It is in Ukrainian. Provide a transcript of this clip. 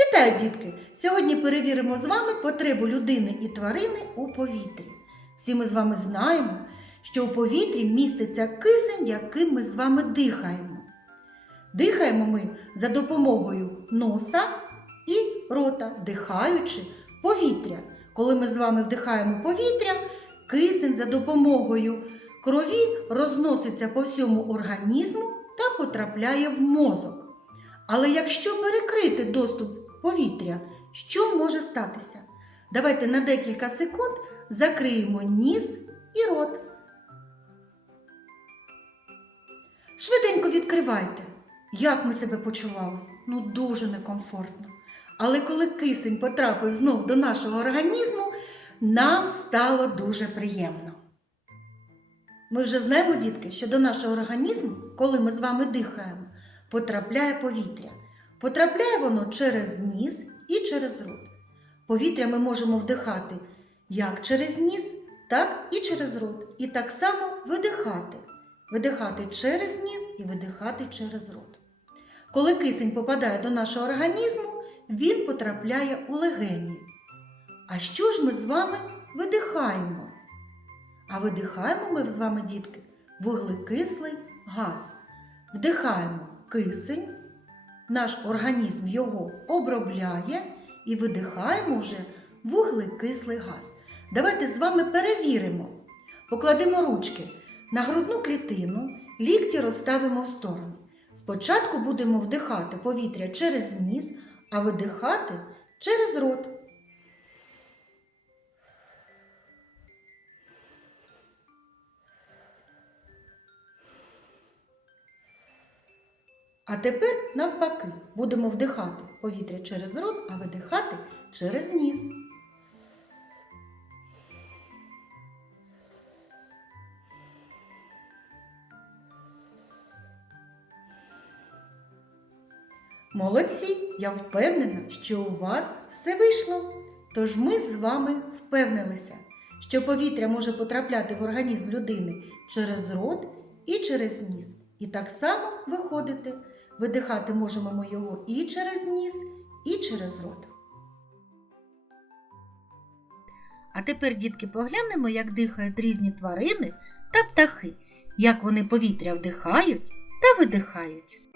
Вітаю, дітки! Сьогодні перевіримо з вами потребу людини і тварини у повітрі. Всі ми з вами знаємо, що у повітрі міститься кисень, яким ми з вами дихаємо. Дихаємо ми за допомогою носа і рота, вдихаючи повітря. Коли ми з вами вдихаємо повітря, кисень за допомогою крові розноситься по всьому організму та потрапляє в мозок. Але якщо перекрити доступ повітря, що може статися? Давайте на декілька секунд закриємо ніс і рот. Швиденько відкривайте. Як ми себе почували? Ну, дуже некомфортно. Але коли кисень потрапив знов до нашого організму, нам стало дуже приємно. Ми вже знаємо, дітки, що до нашого організму, коли ми з вами дихаємо, потрапляє повітря. Потрапляє воно через ніс і через рот. Повітря ми можемо вдихати як через ніс, так і через рот. І так само видихати. Видихати через ніс і видихати через рот. Коли кисень попадає до нашого організму, він потрапляє у легені. А що ж ми з вами видихаємо? А видихаємо ми з вами, дітки, вуглекислий газ. Вдихаємо кисень, наш організм його обробляє і видихаємо вже вуглекислий газ. Давайте з вами перевіримо. Покладемо ручки на грудну клітину, лікті розставимо в сторону. Спочатку будемо вдихати повітря через ніс, а видихати через рот. А тепер навпаки будемо вдихати повітря через рот, а видихати через ніс. Молодці! Я впевнена, що у вас все вийшло. Тож ми з вами впевнилися, що повітря може потрапляти в організм людини через рот і через ніс. І так само виходити. Видихати можемо ми його і через ніс, і через рот. А тепер, дітки, поглянемо, як дихають різні тварини та птахи, як вони повітря вдихають та видихають.